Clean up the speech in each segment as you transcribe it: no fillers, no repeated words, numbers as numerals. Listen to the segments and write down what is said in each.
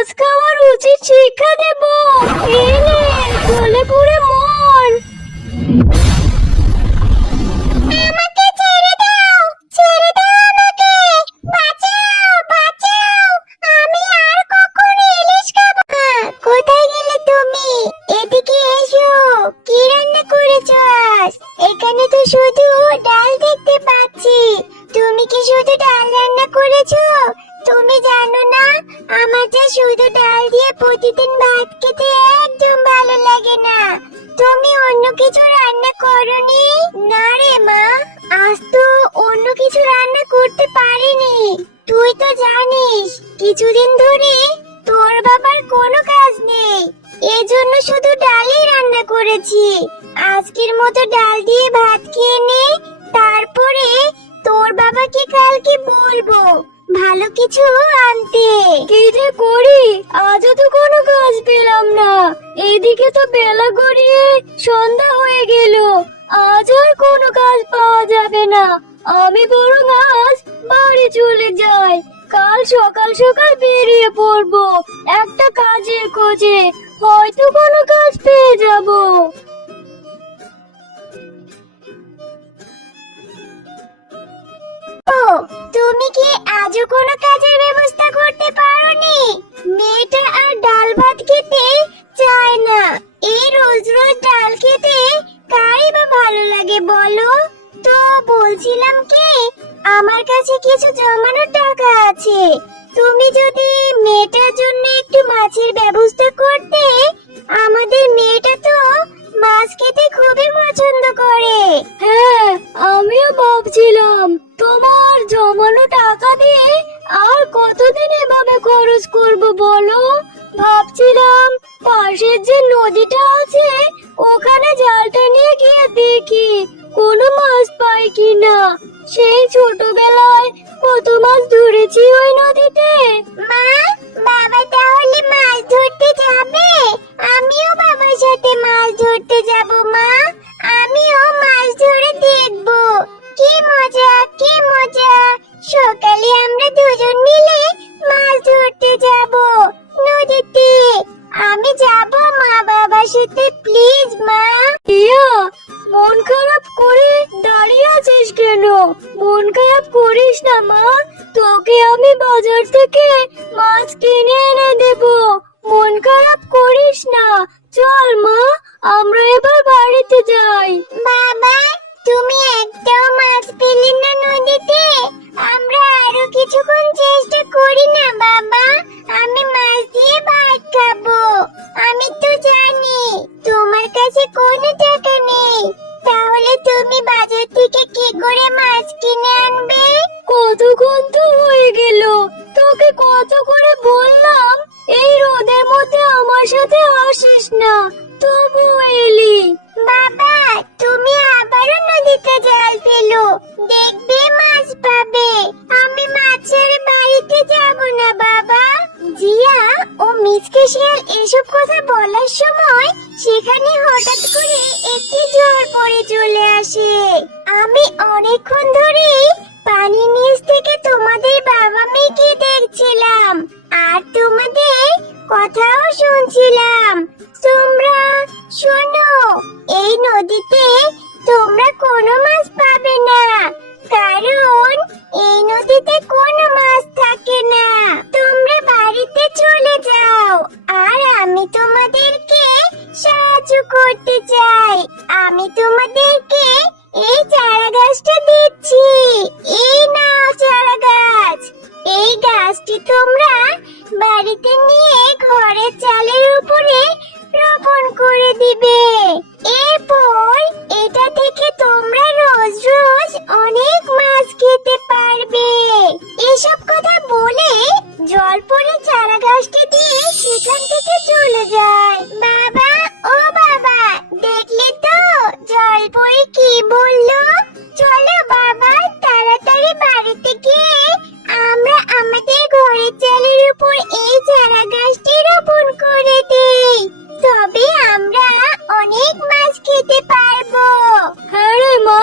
মাছ খাওয়ার উচিত শিক্ষা দেব। এলে চলে পুরে মন। আমাকে ছেড়ে দাও, ছেড়ে দাও আমাকে, বাঁচাও বাঁচাও, আমি আর কখনো ইলিশ খাবো না। কোথায় গেলে তুমি? এদিকে এসো। কি রান্না করেছো আজ? এখানে তো শুধু ডাল দেখতে পাচ্ছি। তুমি কি শুধু ডাল রান্না করেছো? তুমি জানো না আমার যা শুধু ডাল দিয়ে প্রতিদিন ভাত খেতে একদম ভালো লাগে না। তুমি অন্য কিছু রান্না করনি? না রে মা, আজ তো অন্য কিছু রান্না করতে পারিনি। তুই তো জানিস কিছুদিন ধরে তোর বাবার কোনো কাজ নেই, এজন্য শুধু ডালই রান্না করেছি। আজকের মতো ডাল দিয়ে ভাত খেয়ে নে, তারপরে তোর বাবাকে কালকে বলবো ভালো কিছু আনতে। কি যে করি, আজও তো কোনো কাজ পেলাম না। এদিকে তো বেলা গড়িয়ে সন্ধ্যা হয়ে গেল, আজ আর কোনো কাজ পাওয়া যাবে না। আমি বরং আজ বাড়ি চলে যাই, কাল সকাল সকাল বেরিয়ে পড়বো একটা কাজের খোঁজে, হয়তো কোনো কাজ পেয়ে যাবো। তুমি কি আজও কোনো কাজের ব্যবস্থা করতে পারোনি? মেয়েটা আর ডাল ভাত খেতে চায় না। এই রোজ রোজ ডাল খেতে কারই বা ভালো লাগে বলো? তো বলছিলাম কি, আমার কাছে কিছু জমানো টাকা আছে। তুমি যদি মেয়েটার জন্য একটু মাছের ব্যবস্থা করতে। আমাদের মেয়েটা তো মাছ খেতে খুবই পছন্দ করে। হ্যাঁ, আমিও ভাবছিলাম তোমার জমানো টাকা দিয়ে আর কতদিন এভাবে খরচ করব বলো। ভাবছিলাম পাশের যে নদীটা আছে ওখানে জালটা নিয়ে গিয়ে দেখি কোনো মাছ পাই কিনা। সেই ছোটবেলায় কত মাছ ধরেছি ওই নদীতে। মা, বাবা তাহলে মাছ ধরতে যাবে? আমিও বাবার সাথে মাছ ধরতে যাব। মা, আমিও মাছ ধরে দেখবো। কি মজা, কি মজা! সকালে আমরা দুজন মিলে মাছ ধরতে যাব নদীতে। আমি যাব মা বাবার সাথে, প্লিজ মা। ইয়া, মন খারাপ করে দাঁড়িয়ে আছিস কেন? মন খারাপ করিস না মা, তোকে আমি বাজার থেকে মাছ কিনে এনে দেব। মন খারাপ করিস না, চল মা আমরা এবার বাড়িতে যাই। বাবা, তুমি একটাও মাছ পেলে না নদীতে? আমরা আরো কিছুক্ষণ চেষ্টা করি না বাবা? আমি মাছ দিয়ে ভাত খাবো। আমি তো জানি তোমার কাছে কোনো টাকা নেই, তাহলে তুমি বাজার থেকে কি করে মাছ কিনে আনবে? কতক্ষণ তো হয়ে গেল, তোকে কত করে বললাম এই রোদের মধ্যে আমার সাথে আসিস না, তবু এলি। বাবা, তুমি আবারও নদীতে জাল ফেলো, দেখবে মাছ পাবে। আমি মাছের বাড়িতে যাব না বাবা। জিয়া ও মিসকে শিয়াল এসব কথা বলার সময় সেখানে হঠাৎ করে একটি ঝড় পড়ে চলে আসে। আমি অনেকক্ষণ ধরে পানির নিচ থেকে তোমাদের বাবা মেয়েকে দেখছিলাম আর তোমাদের কথাও শুনছিলাম। তোমরা শোনো, এই নদীতে তোমরা কোনো মাছ পাবে না, কারণ এই নদীতে কোনো মাছ থাকে না। তোমরা বাড়িতে চলে যাও, আর আমি তোমাদেরকে সাহায্য করতে চাই। আমি তোমাদেরকে এই চারা গাছটা দিচ্ছি। এই নাও চারা গাছ। এই গাছটি তোমরা বাড়িতে নিয়ে ঘরের চালের উপরে রোপণ করে দিবে। এরপর এটা থেকে তোমরা রোজ রোজ অনেক মাছ খেতে পারবে। এসব কথা বলে জল পড়ে চারা গাছটি দিয়ে সেখান থেকে চলে যায়। বাবা, ও বাবা, দেখলে তো জল পড়ে কি বললো? চলো বাবা, তাড়াতাড়ি বাড়িতে গিয়ে আমরা আমাদের ঘরের চালের উপর এই চারা গাছটি রোপণ করে দেই, তবে আমরা অনেক মাছ খেতে পারবো। হ্যাঁ রে মা,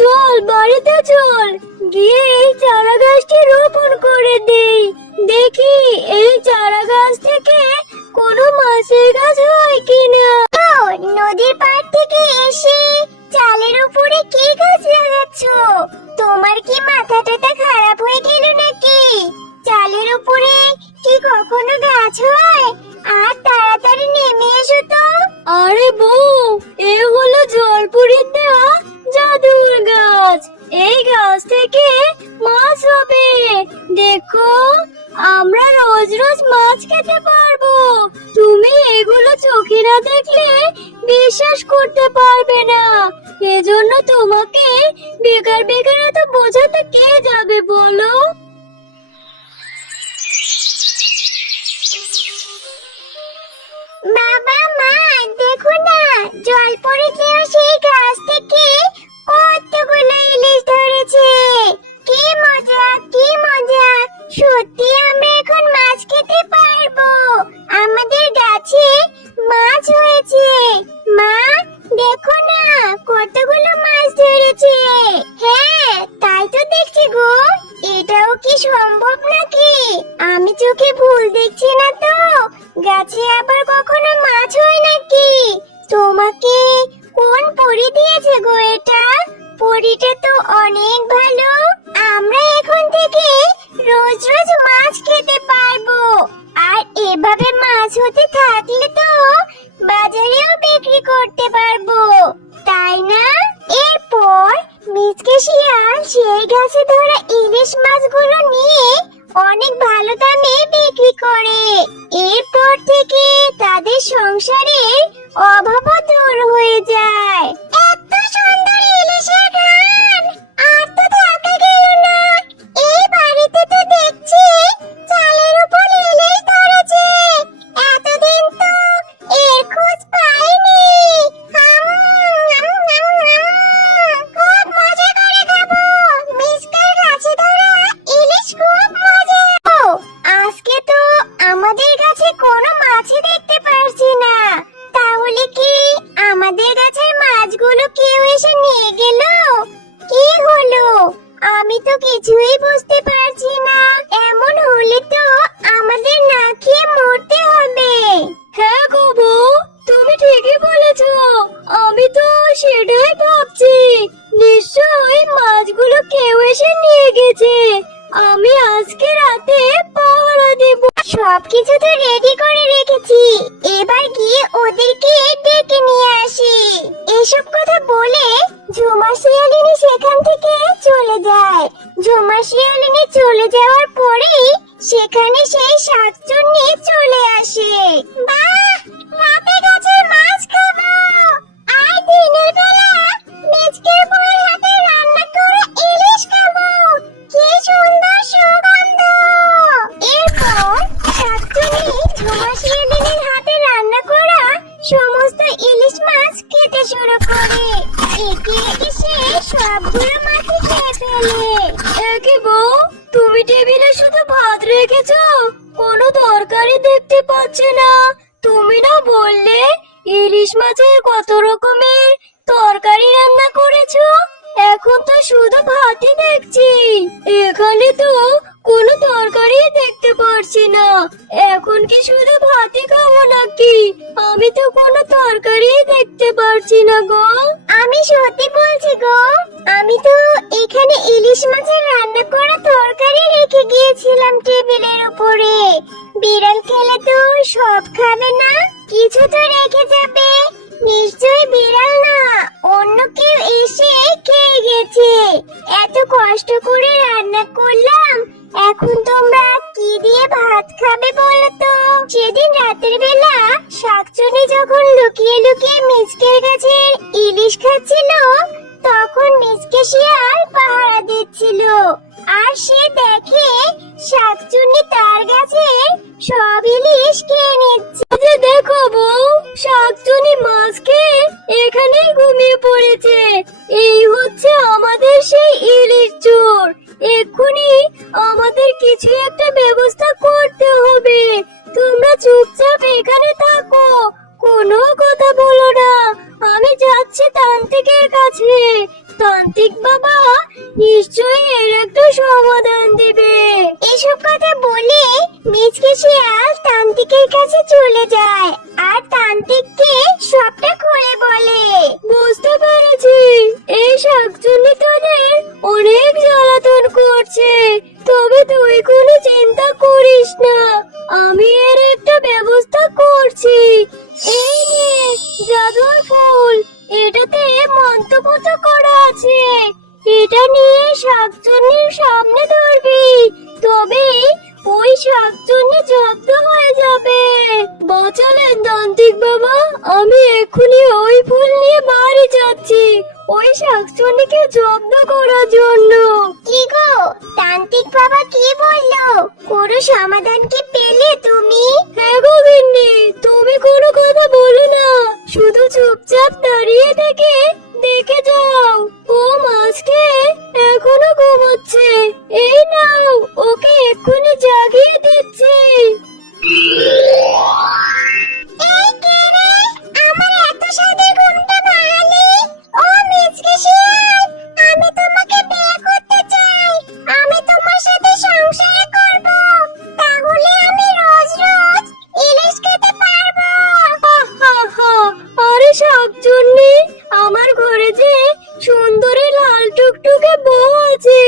চল বাড়িতে চল, গিয়ে এই চারা গাছটি রোপণ করে দেই। দেখি এই চারা গাছ গাছ থেকে কোনো মাছের গাছ হয় কিনা। ও, নদীর পাড় থেকে এসে চালের উপরে কি গাছ লাগাচ্ছো? তোমার কি মাথা টাথা খারাপ হয়ে গেল নাকি? চালের উপরে কি কখনো গাছ হয়? আর তাড়াতাড়ি নেমে এসো তো। আরে বউ, এ হলো জলপুরীর দেওয়া জাদুর গাছ। এই গাছ থেকে মাছ হবে। দেখো, আমরা রোজ রোজ মাছ খেতে পারবো। তুমি এগুলো চোখে না দেখলে বিশ্বাস করতে পারবে না। এজন্য তোমাকে বেকার বেকার এত বোঝাতে কে যাবে বলো? বাবা, মা, দেখো না, জলপরি দেওয়া সেই গাছ থেকে কতগুলো ইলিশ ধরেছে। কি মজা, কি মজা! সত্যি আমরা এখন মাছ খেতে পারবো। আমাদের গাছে মাছ হয়েছে। মা, দেখো না, কতগুলো মাছ ধরেছে। হ্যাঁ, তাই তো দেখছি গো। এটাও কি সম্ভব নাকি? আমি চোখে ভুল দেখছি না তো? গাছে আবার কখনো মাছ হয় নাকি? তোমাকে কোন পরী দিয়েছে গো এটা? পরীটা তো অনেক ভালো। আমরা এখন থেকে রোজ রোজ মাছ খেতে পারবো। আর এভাবে মাছ হতে থাকলে তো বাজারেও বিক্রি করতে পারবো, তাই না? এরপর মিচকে শিয়াল সেই গাছে ধরা ইলিশ মাছগুলো নিয়ে অনেক ভালো দামে বিক্রি করে। এরপর থেকে তাদের সংসারের অভাবও দূর হয়ে যায়। এত সুন্দর ইলিশের ঘ্রাণ আর তো থাকা গেল না। এই বাড়িতে তো দেখছি চালের উপর ইলিশ ধরেছে। এতদিন তো এর খোঁজ পাইনি। খুব মজা করে খাবো। মিচকের গাছে ধরা ইলিশ খুব মজা। ও, আজকে তো আমাদের কাছে কোনো মাছই দেখতে পারছি না। তাহলে কি আমাদের গাছের মাছগুলো কেউ এসে নিয়ে গেল? কি হলো? আমি তো কিছুই বুঝতে পারছি না। এমন হলে তো আমাদের না খেয়ে মরতে হবে। হ্যাঁ গো বউ, তুমি ঠিকই বলেছো। আমি তো সেটাই ভাবছি। নিশ্চয়ই মাছগুলো কেউ এসে নিয়ে গেছে। আমি আজকে রাতে পাহারা দেব। সবকিছু তো রেডি করে রেখেছি। এবার গিয়ে ওদেরকে ডেকে নিয়ে আসি। এসব কথা বলে ঝুমা শিয়ালিনী সেখান থেকে চলে যায়। ঝুমা শিয়ালিনী চলে যাওয়ার পরেই সেখানে সেই শাকচুন্নি চলে আসে। বাহ, রাতে গাছের মাছ খাবো। আর দিনের বেলা মিচকের বউয়ের হাতে রান্না করা ইলিশ খাবো। কি সুন্দর সুগন্ধ! এরপর শাকচুন্নি ঝুমা শিয়ালিনীর হাতে রান্না করা সমস্ত ইলিশ মাছ খেতে শুরু করে। একে একে সে সবগুলো মাছই খেয়ে ফেলে। একে বউ, তুমি টেবিলে শুধু ভাত রেখেছো, কোনো তরকারি দেখতে পাচ্ছি না। তুমি না বললে ইলিশ মাছের কত রকমের তরকারি রান্না করেছো? এখন তো শুধু ভাতই দেখছি। এখানে তো কোনো তরকারি দেখতে পারছি না। এখন কি শুধু ভাতই খাবো নাকি? আমি তো কোনো তরকারি দেখতে পারছি না গো। আমি সত্যি বলছি গো, আমি তো এখানে ইলিশ মাছের রান্না করা তরকারি রেখে গিয়েছিলাম টেবিলের উপরে। বিড়াল খেলে তো সব খাবে না, কিছু তো রেখে যাবে। নিশ্চয়ই বিড়াল না, অন্য কেউ এসে খেয়ে গেছে। এত কষ্ট করে রান্না করলাম, এখন তোমরা কি দিয়ে ভাত খাবে বলো তো? সেদিন রাতের বেলা শাকচুনি যখন লুকিয়ে লুকিয়ে মিচকের গাছের ইলিশ খাচ্ছিল, তখন মিচকে শিয়াল পাহারা দিচ্ছিল। আর সে দেখে শাকচুনি তার গাছে সব ইলিশ খেয়ে নিচ্ছে। যে দেখো বউ, শাকচুনি মাছ খেয়ে এখানেই ঘুমিয়ে পড়েছে। এই হচ্ছে আমাদের সেই ইলিশ চোর। এক্ষুনি আমাদের কিছু একটা ব্যবস্থা করতে হবে। তোমরা চুপচাপ এখানে থাকো, কোনো কথা বলো না। আমি যাচ্ছি তান্ত্রিকের কাছে। তান্ত্রিক বাবা নিশ্চয়ই এর একটা সমাধান দেবে। এসব কথা বলে মিচকে শিয়াল তান্ত্রিক তান্ত্রিকের কাছে চলে যায় আর তান্ত্রিককে সবটা খুলে বলে। বুঝতে পেরেছি, এই শাকচুন্নি তোদের অনেক জ্বালাতন করছে। তবে তুই কোনো চিন্তা করিস না, আমি এর একটা ব্যবস্থা করছি। এই নে জাদুর ফুল, এটাতে মন্ত্রপুত করা আছে। এটা নিয়ে শাকচুন্নির সামনে ধরবি, তবে ওই শাকচুন্নি জব্দ হয়ে যাবে। বাঁচালেন তান্ত্রিক বাবা, আমি এক্ষুনি ওই ফুল নিয়ে বাড়ি যাচ্ছি ওই শাকচুন্নিকে জব্দ করার জন্য। কি গো, তান্ত্রিক বাবা কি বললো? কোনো সমাধান কি পেলে তুমি? হ্যাঁ গো গিন্নি, তুমি কোনো কথা বলো না, শুধু চুপচাপ দাঁড়িয়ে থেকে দেখে যাও। ও মাছকে এখনো ঘুমোচ্ছে, এই নাও ওকে এক্ষুনি জাগিয়ে দিচ্ছি। এই কে রে? আমার এত সাদে ঘুমটা ভাঙালি? ও মিচকে শিয়াল, আমি তোমাকে বিয়ে করতে চাই। আমি তোমার সাথে সংসার করব, তাহলে আমি রোজ রোজ ইলিশ খেতে পারবো। হা হা, আরে শাকচুন্নি, আমার ঘরে যে সুন্দরী লাল টুকটুকে বউ আছে,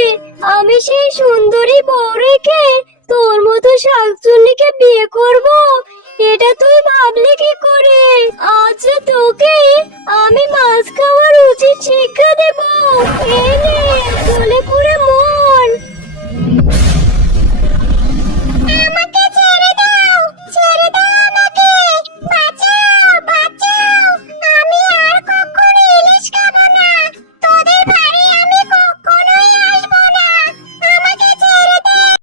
আমি সেই সুন্দরী বউ রেখে তোর মতো শাকচুন্নিকে বিয়ে করব